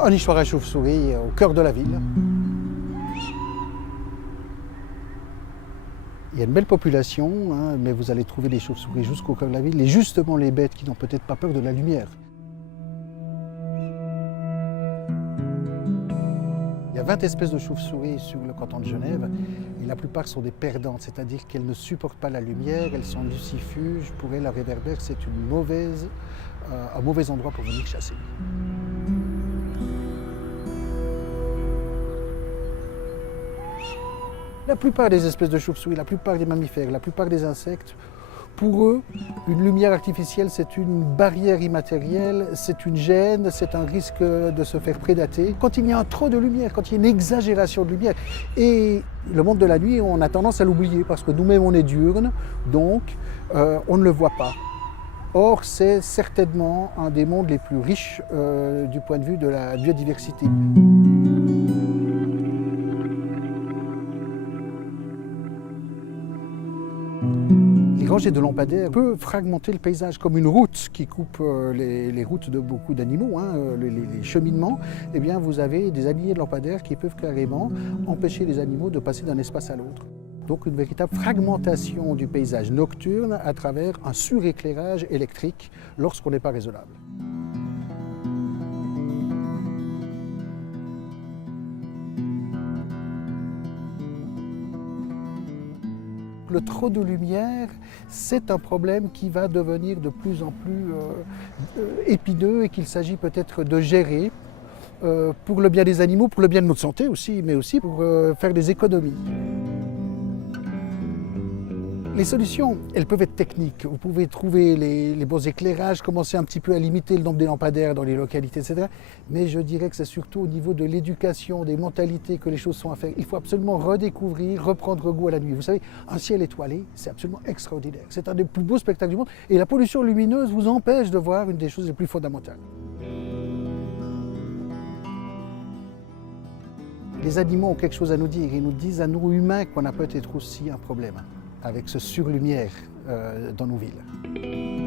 un nichoir à chauve-souris au cœur de la ville. Il y a une belle population, hein, mais vous allez trouver des chauves-souris jusqu'au cœur de la ville, et justement les bêtes qui n'ont peut-être pas peur de la lumière. Il y a 20 espèces de chauves-souris sur le canton de Genève, et la plupart sont des perdantes, c'est-à-dire qu'elles ne supportent pas la lumière, elles sont lucifuges, pour elles, la réverbère, c'est un mauvais endroit pour venir chasser. La plupart des espèces de chauves-souris, la plupart des mammifères, la plupart des insectes, pour eux, une lumière artificielle, c'est une barrière immatérielle, c'est une gêne, c'est un risque de se faire prédater. Quand il y a trop de lumière, quand il y a une exagération de lumière, et le monde de la nuit, on a tendance à l'oublier parce que nous-mêmes, on est diurnes, donc on ne le voit pas. Or, c'est certainement un des mondes les plus riches du point de vue de la biodiversité. Les rangées de lampadaires peuvent fragmenter le paysage comme une route qui coupe les routes de beaucoup d'animaux, hein, les cheminements. Eh bien, vous avez des milliers de lampadaires qui peuvent carrément empêcher les animaux de passer d'un espace à l'autre. Donc une véritable fragmentation du paysage nocturne à travers un suréclairage électrique lorsqu'on n'est pas raisonnable. Le trop de lumière, c'est un problème qui va devenir de plus en plus épineux et qu'il s'agit peut-être de gérer pour le bien des animaux, pour le bien de notre santé aussi, mais aussi pour faire des économies. Les solutions, elles peuvent être techniques. Vous pouvez trouver les bons éclairages, commencer un petit peu à limiter le nombre des lampadaires dans les localités, etc. Mais je dirais que c'est surtout au niveau de l'éducation, des mentalités que les choses sont à faire. Il faut absolument redécouvrir, reprendre goût à la nuit. Vous savez, un ciel étoilé, c'est absolument extraordinaire. C'est un des plus beaux spectacles du monde. Et la pollution lumineuse vous empêche de voir une des choses les plus fondamentales. Les animaux ont quelque chose à nous dire. Ils nous disent à nous humains qu'on a peut-être aussi un problème avec ce surlumière dans nos villes.